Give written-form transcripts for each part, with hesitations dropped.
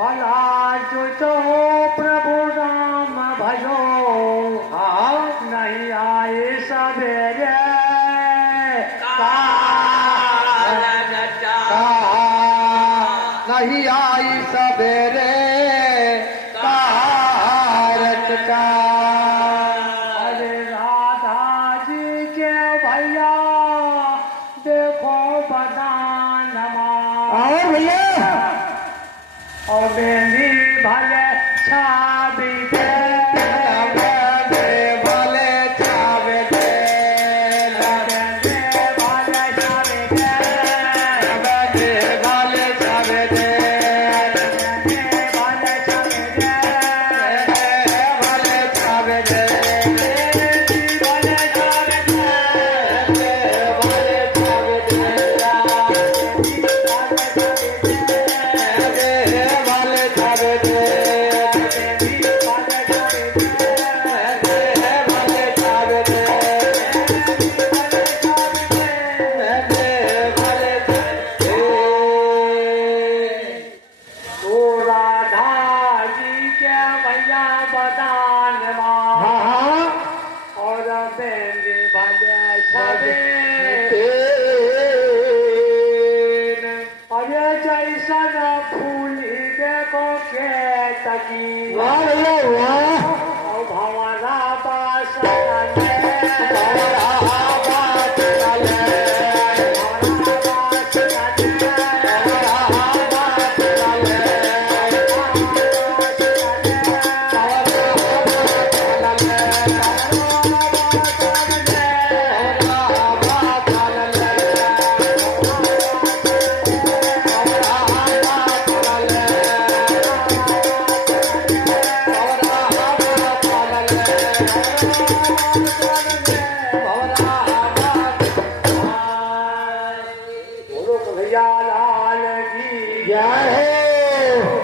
भला जो प्रभु राम भजो नहीं आए सवेरे नहीं आई सवेरे कारत का। अरे राधा जी के भैया देखो बदान भैया और बेली भले छाबी दे भले छावे दे भले छाबी दे भले छावे दे भले छाबी दे भले छावे दे भले छाबी दे भले छावे दे भले छावे दे और बेंगी भले छबे अरे जैसन फूली देखो के तकी वाह वाह और भंवरा बास भैया लाल की जय हो।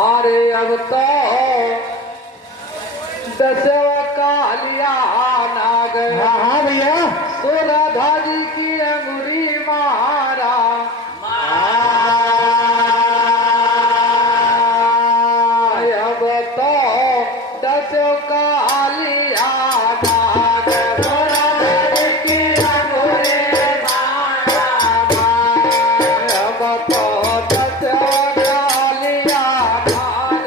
अरे अब तो दसवा कालिया नाग भैया सुराधा जी की अंगुरी मारा अब तो दसवा कालिया नाग सुराधा जी की अंगुरी अब तो दसवा कालिया नाग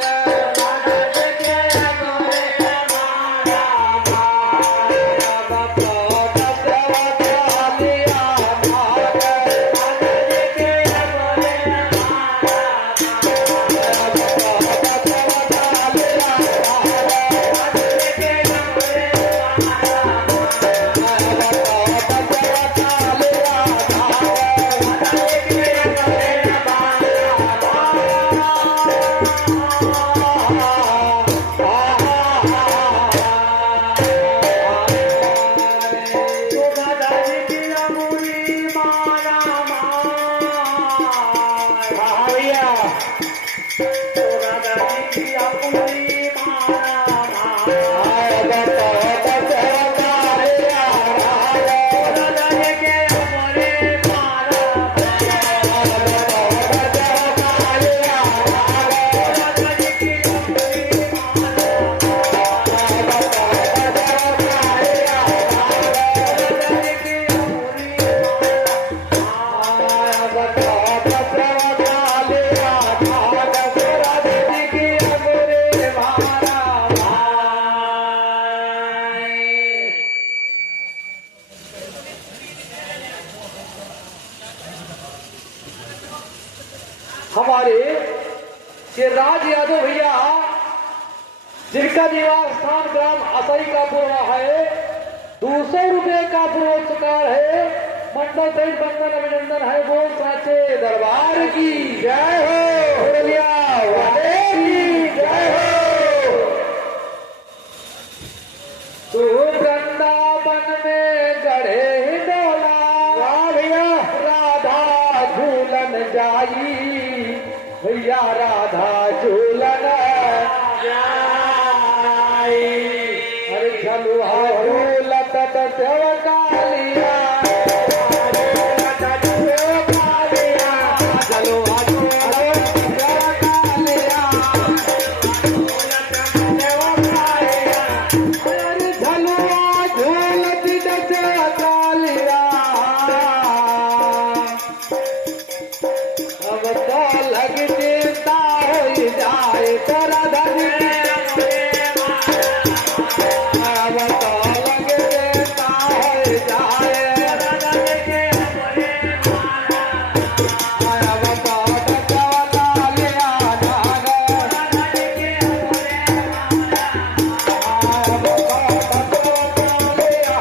हमारे राज यादव भैया जिनका निवास स्थान ग्राम असई का पूर्वा है 200 रुपए का पुरस्कार है। मंडल सहित बंधन अभिनंदन है। बोल साचे दरबार की जय हो। बोलिया वाले की जय हो। तू वृंदावन में गढ़े हिंडोला भैया राधा झूलन जाई भैया राधा झूलन जाई। अरे चलो झूलत सेवकालिया चलो देता हो जाए तो राधा जी अब तो लग देता हो जाए अब तो डचवता लिया नाग अब तो डचवता लिया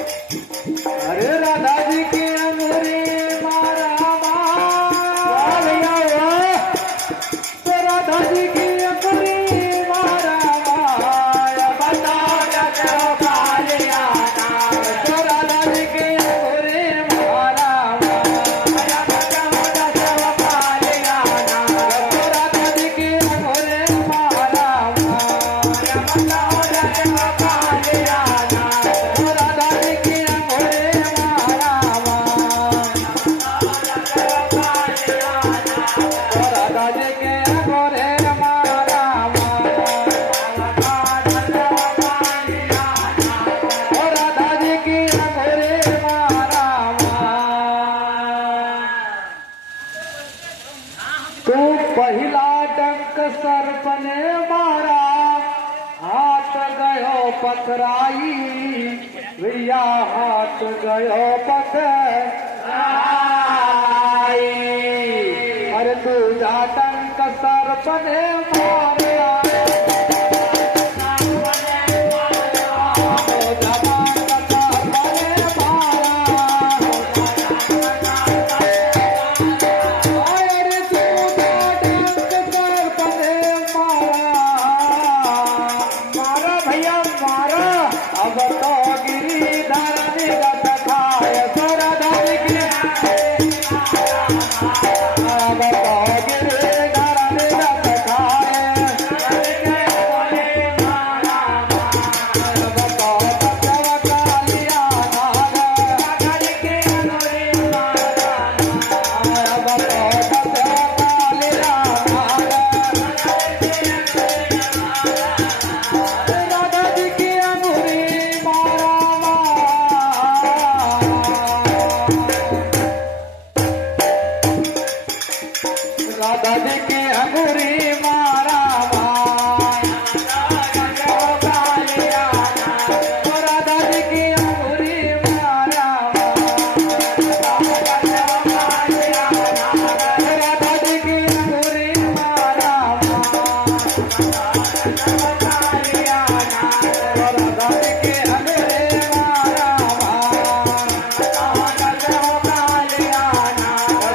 अरे राधा जी की अंगूरी मारा तो राधा जी की अंगूरी मारा बता तो राधा जी की अंगूरी मारा तो राधा जी की अंगूरी मारा तो राधा जी की अंगूरी मारा तो राधा जी के अंगूरी मारा तो राधा जी की अंगूरी मारा तू पहिला डंक सर्प ने मारा हाथ गयो पकड़ाई भैया हाथ गयो पकड़ाई अरे दूजा डंक सर्प ने मारा दूजा डंक सर्प ने मारा अरे दूजा डंक सर्प ने मारा भैया मारा अब तो गिरिधर निगत खाय राधा जी की अब तो गिरिधर निगत खाय अब तो डचवता लिया नाग अब तो डचवता लिया नाग राधा जी की अंगूरी मारा राधा जी की अंगूरी मारा तो राधा जी की अंगूरी मारा राधा जी की अंगूरी मारा तो राधा जी की अंगूरी मारा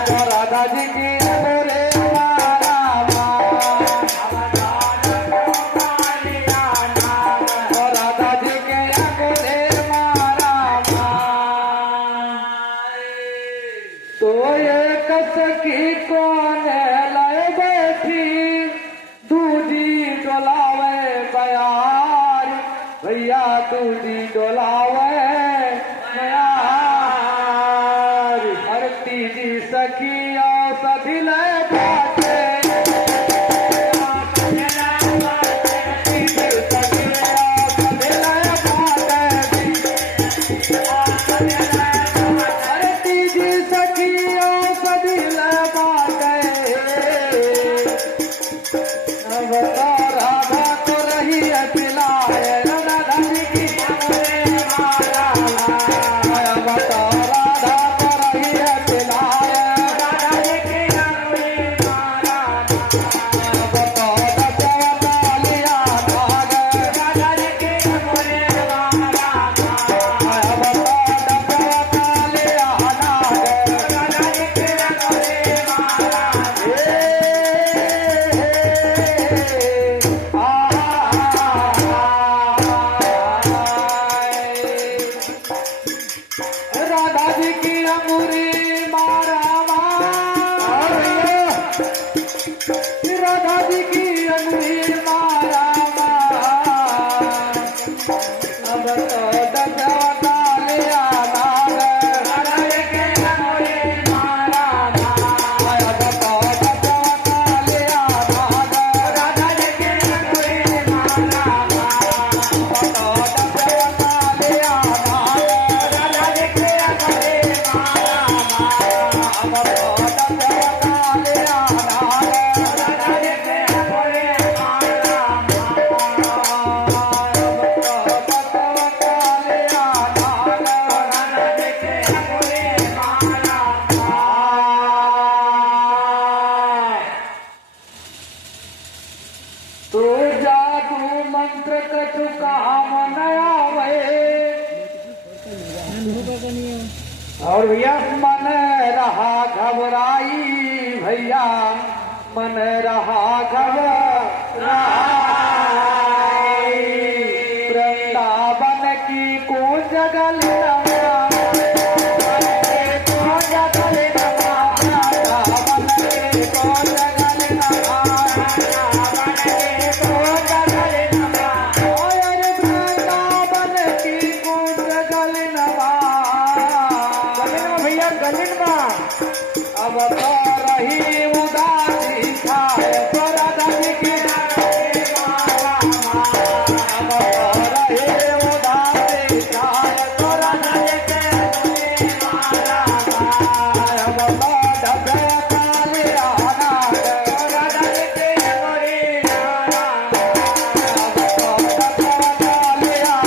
तो राधा जी की अंगूरी मारा तो राधा जी के अंगूरी मारा तो एक सखी कोने लय बैठी दूधी डोलावे बयार भैया दूधी डोलावे बयार हर तीजी सखी औषधि लय बाटे तीजी सखी औषधि लय बाटे अरे तीजी सखी औषधि लय बाटे अब तो राधा को रही है पिलाए राधा जी की मारा अब तो राधा को रही है पिलाए अब तो डचवता लिया नाग अब तो डचवता लिया राधा जी की अंगूरी मारा राधा जी की अंगूरी मारा अब तो डचवता लिया नाग अब तो डचवता लिया नाग तो जादू मंत्र कछु काम न आवे। और भैया मन रहा घबराई, भैया मन रहा घबराई। वृंदावन की कूंज गली अब तो रही उदासी खाए तोरा दादी की अब तो रही उदासी खाए तोरा दादी के अब तो ढबे काली आना तोरा दादी के अब तो ढबे काली आना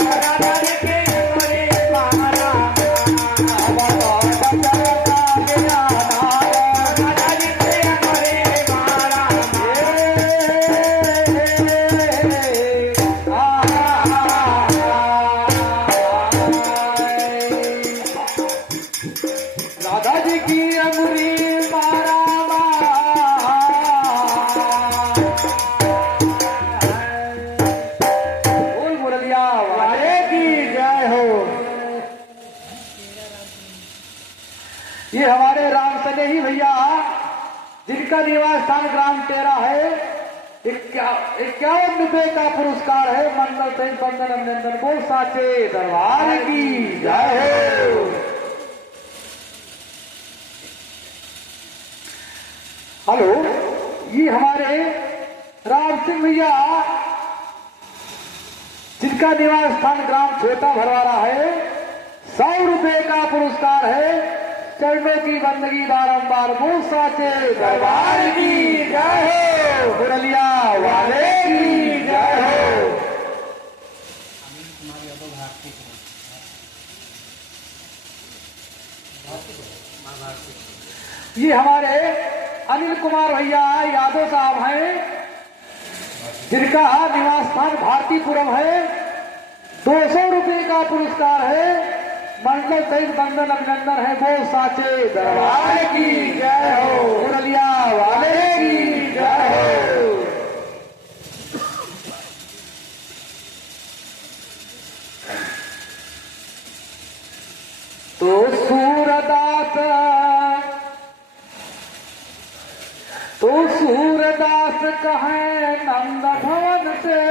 तोरा दादी के अब तो ढबे राधा जी की अंगुरी मारा बोल मुरलिया वाले की जय हो। ये हमारे राम सने ही भैया जिनका निवास स्थान ग्राम टेरा है, 51 रुपए का पुरस्कार है। मंडल सिंह बंदन अभिनंदन बोल साचे दरबार की जय हो। हेलो, ये हमारे राम सिंह भैया जिनका निवास स्थान ग्राम छोटा भरवारा है, 100 रुपए का पुरस्कार है। चरणों की बंदगी बारंबार मुंह साचे दरबार की जय हो। मुरलिया वाले की जय हो। ये हमारे अनिल कुमार भैया यादव साहब हैं जिनका निवास स्थान भारतीपुरम है। 200 रुपए का पुरस्कार है। मंडल सहित बंदन अभिनंदन है। वो साचे दरबार की जय हो। मुरलिया वाले की जय हो। तो सूरदास कहे नंद भवन से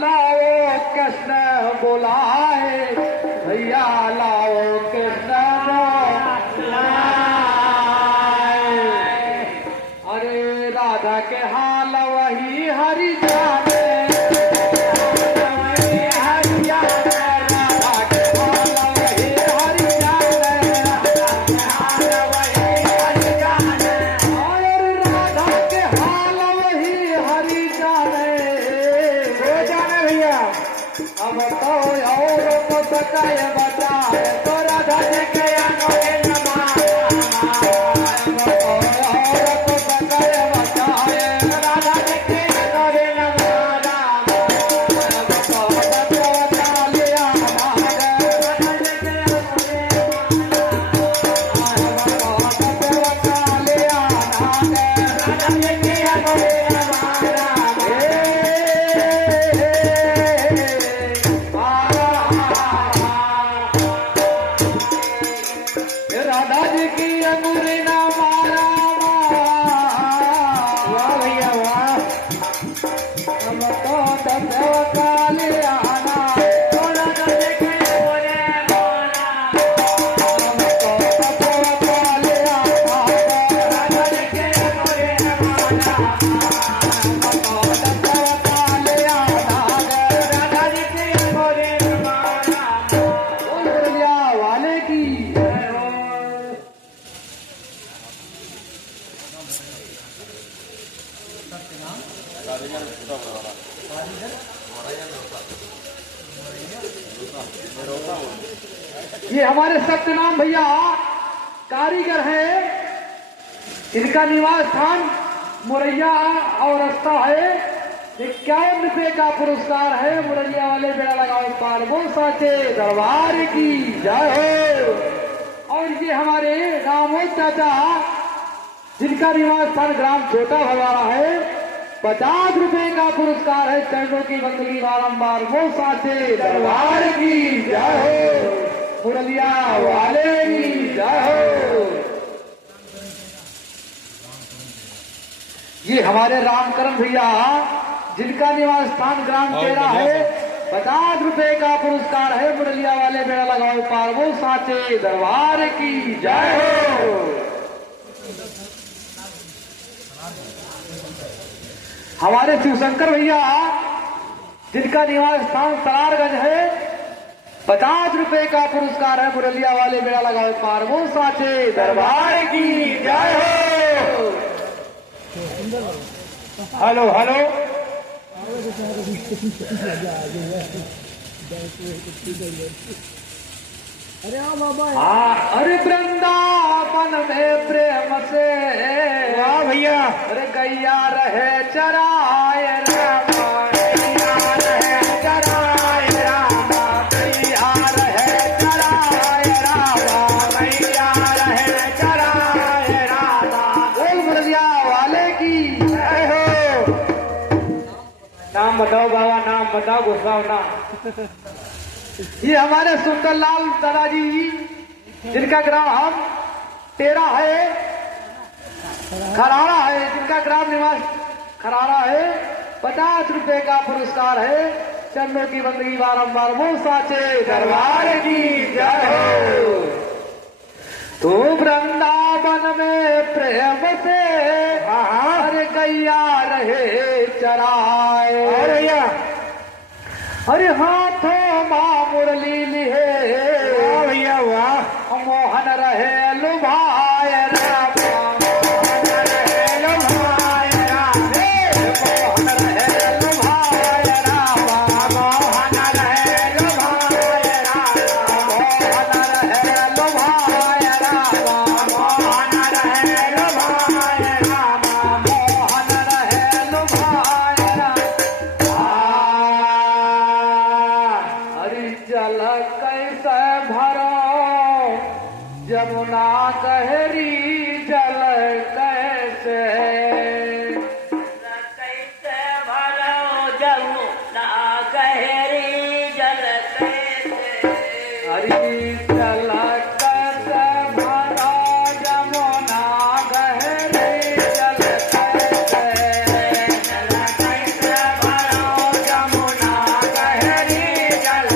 लाओ कृष्ण बोलाए, भैया लाओ कृष्ण बोलाए। अरे राधा के हाल वही हरि जाने, अब तो और बताए बताए तो राधा जी के अनोखे नमाया। अब तो और बताए बताए राधा जी के अनोखे नमाया। अब तो बता लिया राधा जी के अनोखे नमाया। अब तो बता लिया राधा जी के अनोखे नमाया। राधा जी की अंगूरी ना मारा वाह भैया वाह। हम तो दबे काले आना तो राधा जी के बोले माना। हम तो दबे काले आना राधा जी के बोले माना। हम तो दबे काले आना राधा जी के बोले माना। बोल मुरलिया वाले की ये हमारे सत्यनाम भैया कारीगर हैं। इनका निवास स्थान मुरैया और रास्ता है 51 रुपए का पुरस्कार है। मुरैया वाले बेड़ा लगाओ पार वो साचे दरबार की जय हो। और ये हमारे रामोद चाचा जिनका निवास स्थान ग्राम छोटा भवारा है 50 रुपए का पुरस्कार है। चरणों की बंदगी बारंबार वो साचे दरबार की जय हो। मुरलिया वाले की जय हो। ये हमारे रामकरण भैया जिनका निवास स्थान ग्राम तेरा है 50 रुपए का पुरस्कार है। मुरलिया वाले बेड़ा लगाओ पार वो साचे दरबार की जय हो। हमारे शिवशंकर भैया जिनका निवास स्थान सरारगंज है 50 रुपए का पुरस्कार है। मुरलिया वाले बेड़ा लगाओ पार वो साचे दरबार की जय हो। हेलो हेलो अरे वृंदावन में प्रेम से वाह भैया। अरे गैया रहे चराय रामा गैया रहे चराय रामा गैया रहे चराय रामा गैया रहे चराय रामा। बोल मुरलिया वाले की जय हो। नाम बताओ बाबा, नाम बताओ गोस्वामी नाम। ये हमारे सुंदरलाल दादाजी जिनका ग्राम तेरा है खराड़ा है, जिनका ग्राम निवास खराड़ा है 50 रुपए का पुरस्कार है। चरणों की बंदगी बारंबार वो साचे दरबार की जय हो। तू वृंदावन में प्रेम से अरे गैया रहे चराए अरे हाथों मां मुरली लिहे भैया वाह। मोहन रहे लुभाए रामा मोहन रहे लुभाए रामे मोहन रहे लुभाए रामा मोहन रहे लुभाए रामा मोहन रहे लुभाए रामा मोहन रहे लुभाए रामा मोहन रहे लुभाए रामा। जल कैसे भरो जमुना गहरी जल कैसे भरो जमुना गहरी जल कैसे। हरी जल कैसे भरो जमुना गहरी जल कैसे जल कैसे भरो जमुना गहरी जल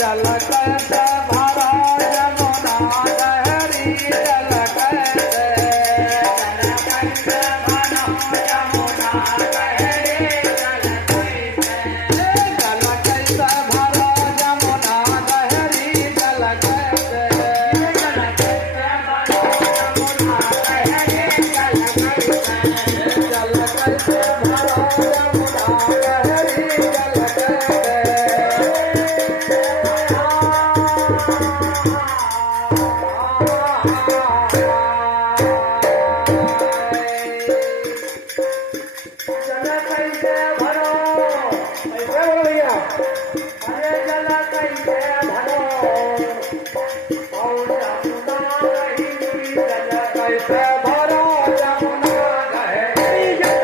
जल कैसे भरो जमुना गहरी जल कैसे कैसे भरो जमुना गहरी जल कैसे। जल कैसे भरो जमुना गहरी जल कैसे जल कैसे भरो जमुना गहरी जल कैसे। जल कैसे भरो जमुना गहरी जल कैसे। जल कैसे भरो ऐसे बोलो भैया। अरे जल कैसे भरो और अपना नहीं जल कैसे भरो जमुना गहरी जल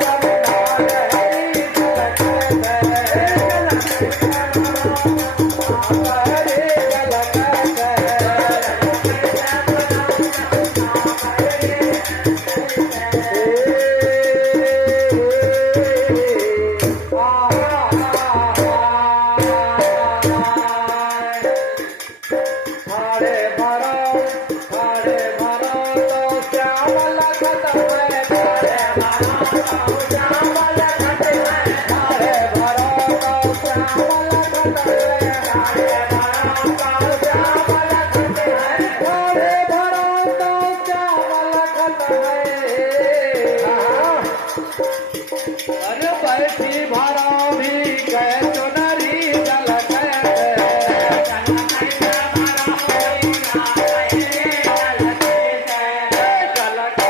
जमुना गहरी जल कैसे गहरी जल हरे भरो तो श्यामल खतम हरे भरो तो श्यामल खतम हरे भरो तो श्यामल खतम हरे भरो तो श्यामल खतम हरे भरो तो श्यामल खतम अरे बैठी भरो भी गए चुनरी जल जल कैसे भरो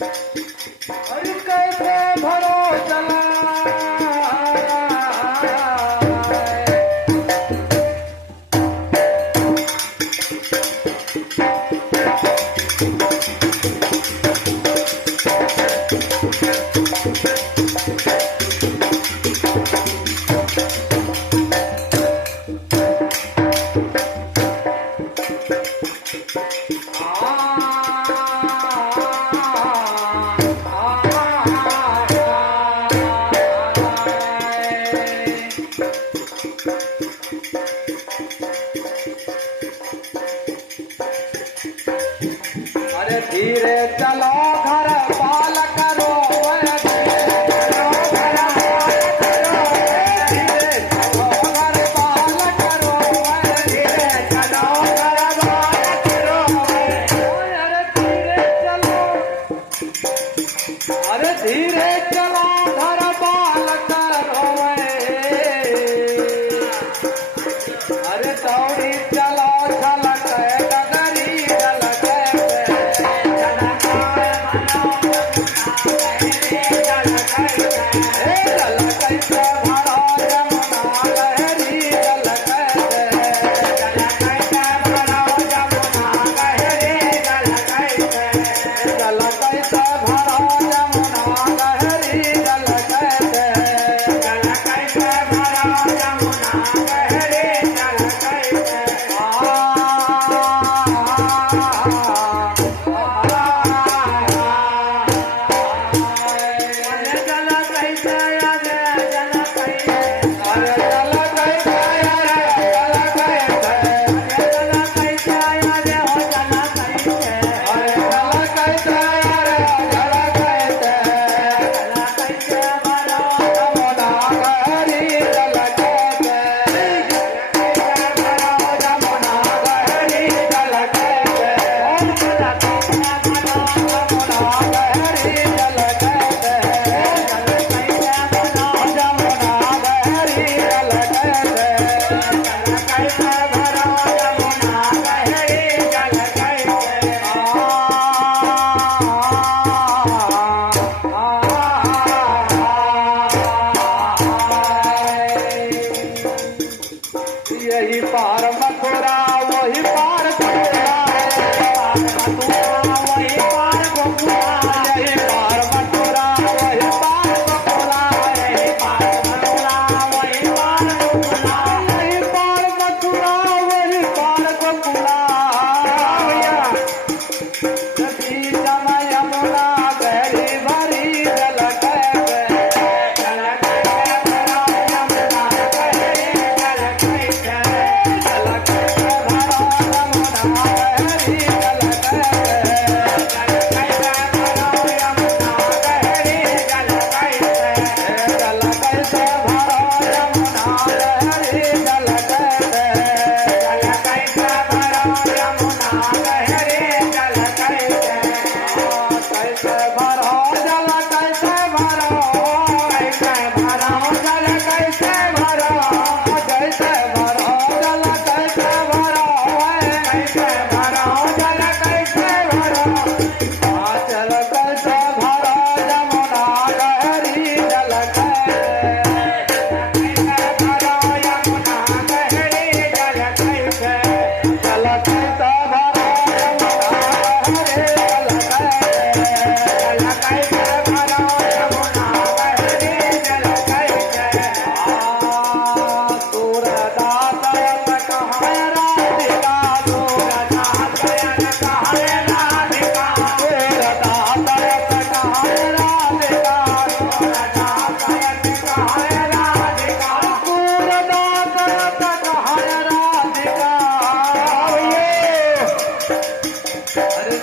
अरे कैसे भरो चला अरे धीरे चलो घर पाल करो धीरे चलो घर पाल करो धीरे चलो घर पाल करो अरे धीरे चलो अरे धीरे चलो घर पाल करो अरे दौड़ी चलो झलक डगरी झलक यही पार मथुरा वही पार गोकुला वही पार गोकुला यही पार मथुरा वही पार गोकुला यही पार मथुरा वही पार गोकुला यही पार मथुरा वही पार गोकुला नदी जमा यमुना गहरी भरी झलक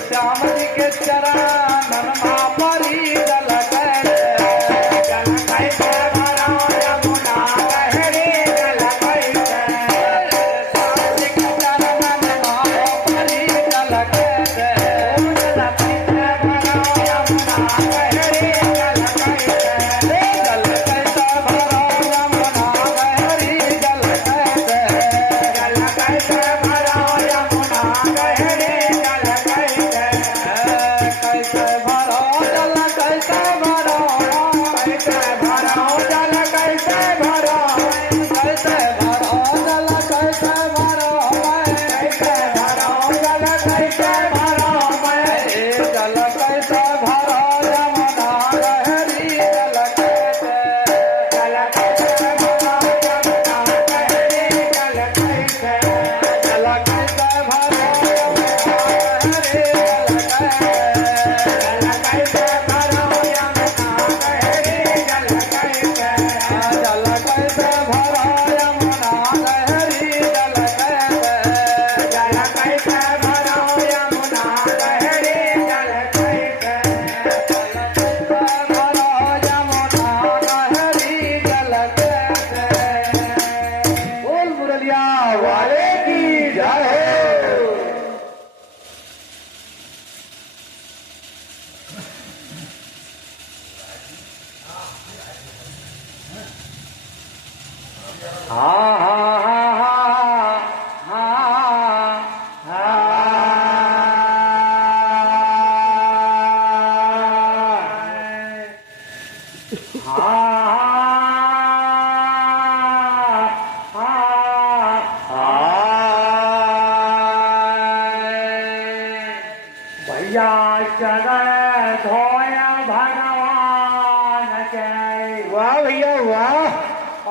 श्याम जी के चरण मा परी चरण धोय भगवान के वाह भैया वाह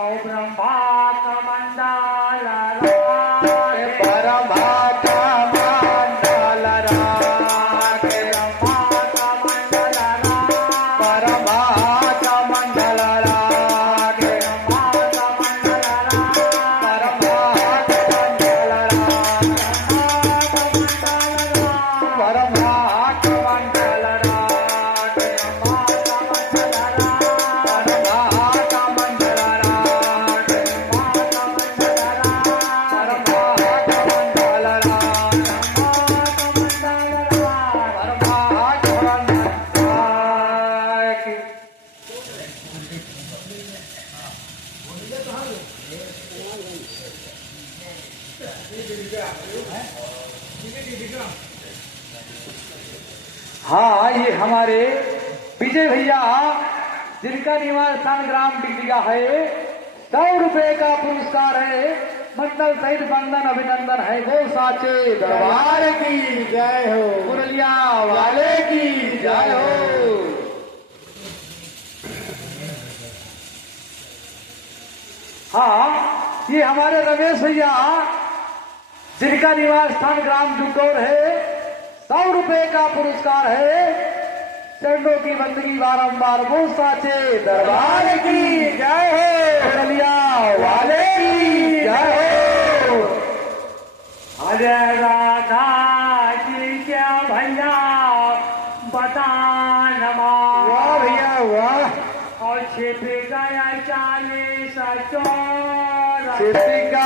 और ब्रह्मा कमंडल राखे ब्रह्मा कमंडल राखे ब्रह्मा कमंडल राखे ब्रह्मा कमंडल राखे ब्रह्मा कमंडल राखे ब्रह्मा कमंडल राखे ब्रह्मा कमंडल राखे हाँ, ये हमारे विजय भैया जिनका निवास स्थान ग्राम बिगलिया है, 100 रुपए का पुरस्कार है, मंडल सहित बंधन अभिनंदन है। गो साचे दरबार की जय हो, मुरलिया वाले की जय हो। हाँ, ये हमारे रमेश भैया जिनका निवास स्थान ग्राम जुगौर है, 100 रुपए का पुरस्कार है। चरणों की बंदगी बारंबार वो साचे दरबार की जय हो, मुरलिया वाले की जय हो। अरे राधा जी क्या भैया बतान वाह भैया वाह और छिप गया 40 चोर छिप गया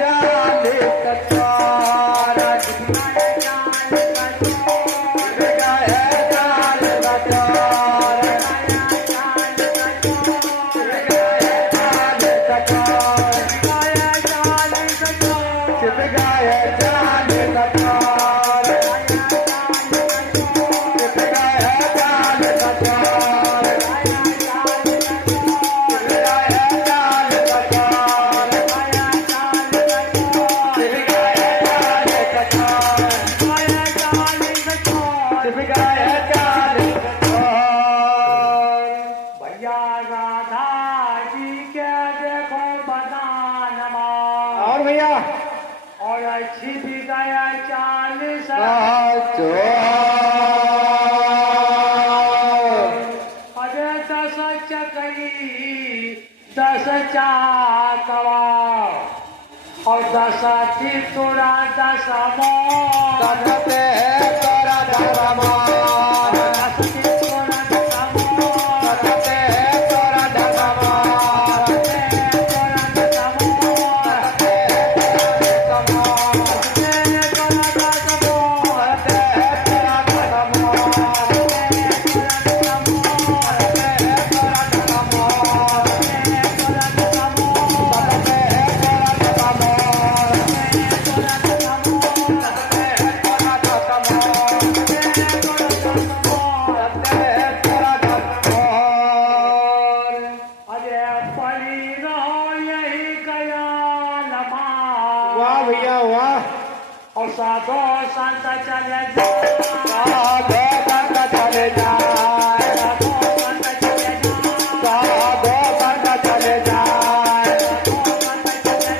40 चोर छिप गया 40 चोर छिप गया 40 चोर छिप गया 40 चोर छिप गया 40 चोर छिप गया 40 चोर भैया राधा जी के देखो बदान और भैया और छिप गया 40 अरे 10 चकई 10 चाकवा और 10 चितुरा 10 मोर 10 चितुरा 10 मोर 10 चितुरा 10 मोर वाह भैया वाह और साधो संत चले साधो संत चले जाए साधो संत चले साधो संत चले जाए साधो संत चले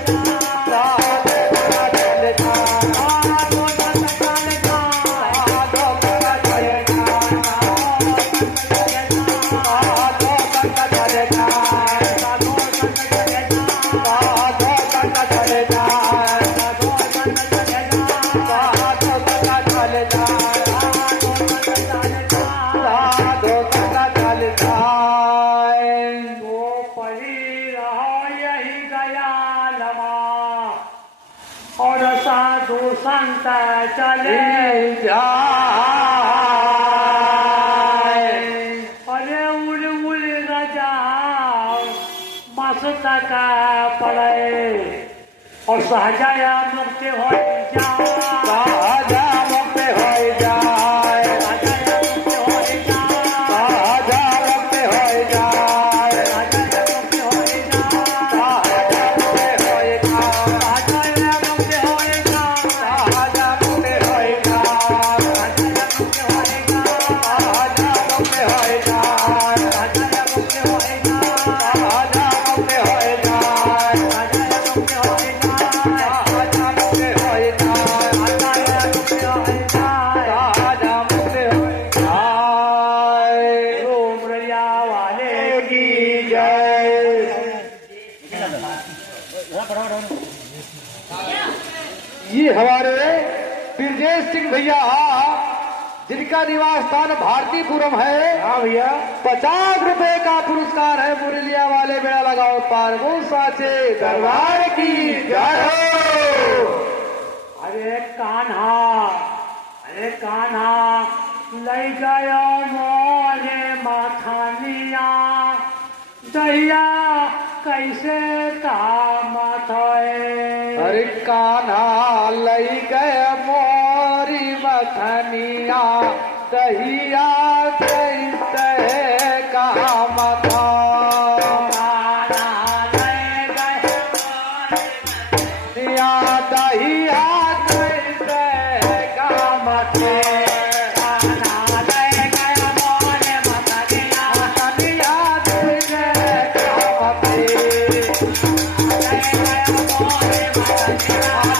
जाए साधो संत चले जाए साधो संत चले जाए साधो संत चले जाए और साधु संत चले अरे उड़ उड़ रजा मस्तक पड़े और सहजाया मुक्ति हो राजा मुक्त हो जाए राजा मुक्त हो जाए राजा मुक्त हो जाए राजा मुक्त होए जाए राजा मुक्त होए जाए राजा मुक्त होए जाए राजा मुक्त होए जाए राजा मुक्त होए जाए राजा मुक्त होए जाए ओम रैया वाले की जय। ये हमारे ब्रजेश सिंह भैया जिनका निवास स्थान भारतीपुरम है। हाँ भैया 50 रुपए का पुरस्कार है। मुरलिया वाले मेला लगाओ पार वो साचे दरबार की जय हो। अरे कान्हा लई गयो मोरे माथानिया दैया कैसे काम थोए अरे कान्हा लई गए मोरी मथनिया दहिया कैसे काम था। या दहिया कैसे काम थे। मथनिया कैसे काम थे।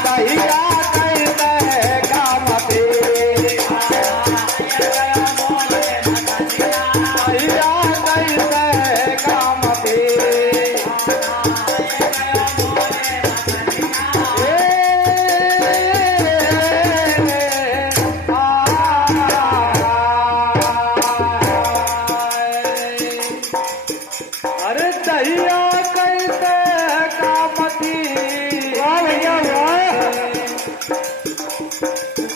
दहिया कैसे काम थे। दहिया कैसे काम थे। अरे दहिया कैसे कामती भैया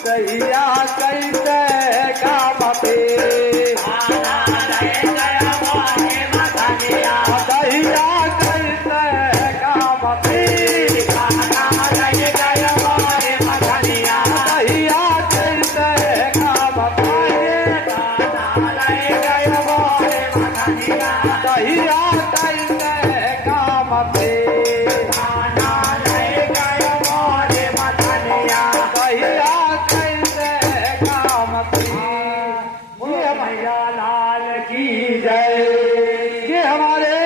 दहिया कैसे कामती दहिया कैसे कामती दहिया कैसे कामती दहिया कैसे कामती दहिया कैसे कामती। ये भैया लाल की जय। ये हमारे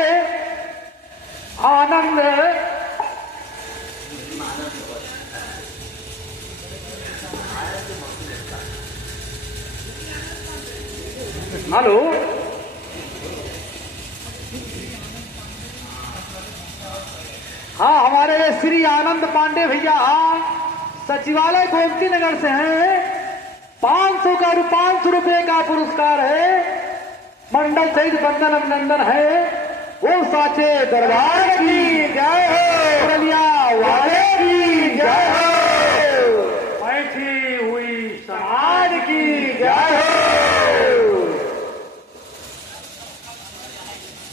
आनंद हेलो हाँ हमारे श्री आनंद पांडे भैया सचिवालय गोमती नगर से हैं। 500 रुपए का पुरस्कार है। मंडल सहित बंधन अभिनंदन है। वो साचे दरबार